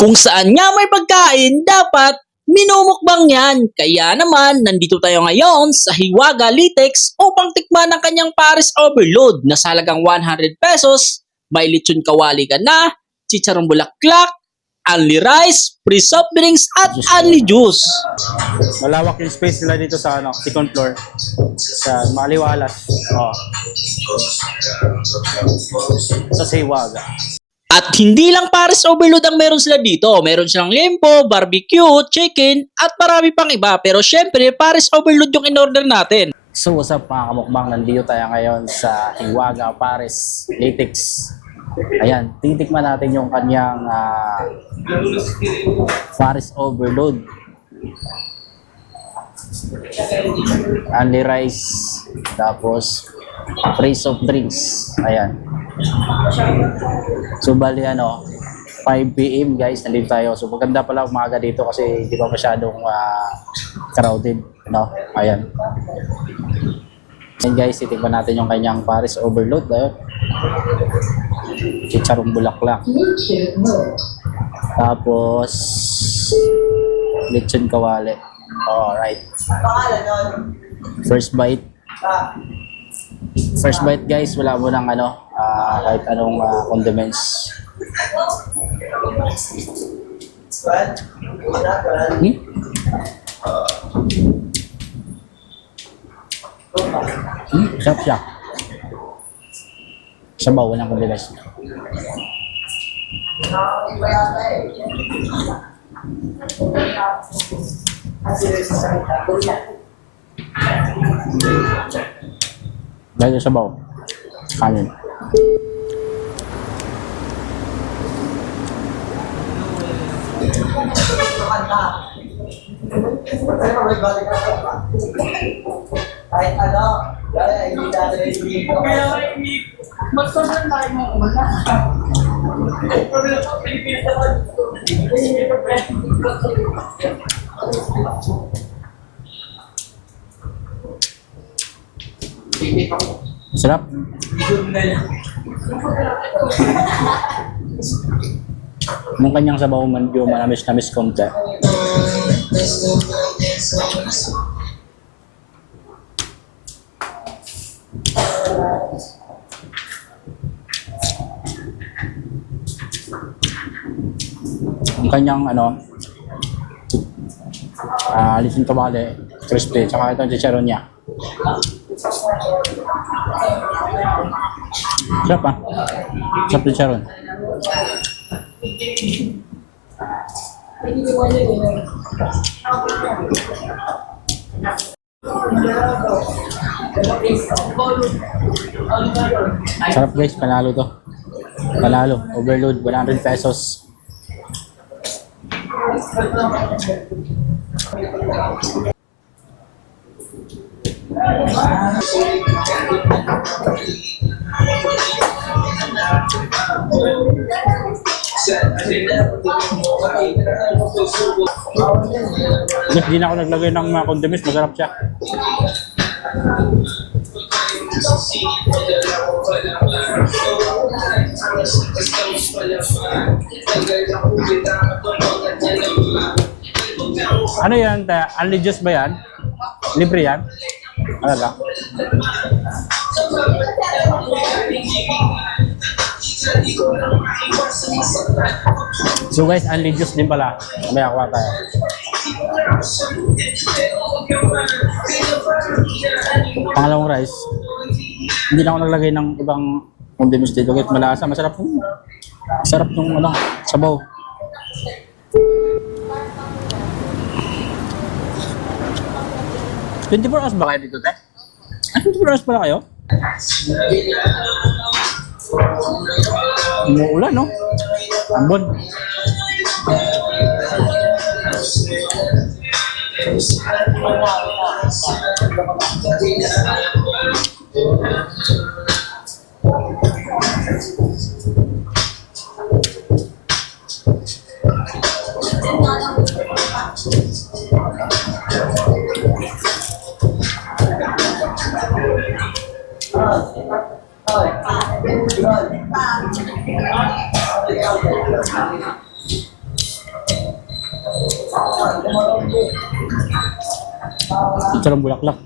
Kung saan nga may pagkain, dapat minumukbang yan. Kaya naman, nandito tayo ngayon sa Hiwaga Litex upang tikman ang kanyang Paris Overload na sa halagang 100 pesos, may lechon kawali ka na, chicharong bulaklak, only rice, free soft drinks at only juice. Malawak yung space nila dito sa second floor. Sa maliwalas. Oh. Sa Hiwaga. At hindi lang Paris Overload ang meron sila dito. Meron silang limpo, barbecue, chicken, at marami pang iba. Pero syempre, Paris Overload yung in-order natin. So what's up mga kamukbang, nandito tayo ngayon sa Hiwaga, Paris, Litex. Ayan, titikman natin yung kanyang Paris Overload. Only rice, tapos free soft drinks. Ayan. So bali 5 PM guys, nandito tayo. So maganda pala umaga dito kasi hindi pa masyadong crowded, no? Ayan. And guys, titikman natin yung kanyang Paris Overload. Ayun. Chicharong bulaklak. Tapos lechon kawali. Alright. First bite. First bite guys, wala mo ng kahit anong condiments. Sarap siya. Sabaw, walang condiments. Dahil sabaw. Kanin. Kahit hindi natin i-video. Magsobrang tayo mo kumala. Sarap. Yung kanyang sabaw medyo manamis-namis konti. Ang kanyang lechon kawali, crispy, tsaka itong chicharon niya. Sarap sarap chicharon. Sarap guys, panalo to. Panalo, overload, 100 pesos. Hindi na ako naglagay ng mga condiments, masarap siya. Ano yan? Only juice ba yan? Libre yan? Alaga? So guys, only juice din pala. May akuha tayo. Pangalawang rice. Hindi na ako naglagay ng ibang condiments dito. Kahit malasa, masarap yung sarap yung sabaw. "24 hours ba kayo dito, te? 24 hours pala kayo? Umuulan, no? Ambon. Sarang bulaklak.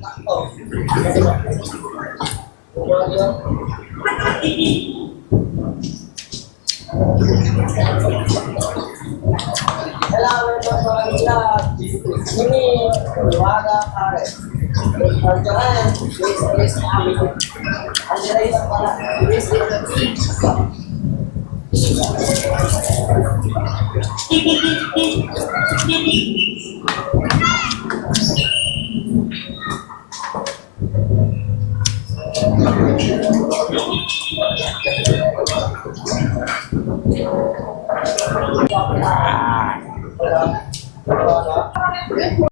Kailangan ito sa kanila. Ini, Hiwaga, pare. Pagkakan, yes, ang isa pala, yes,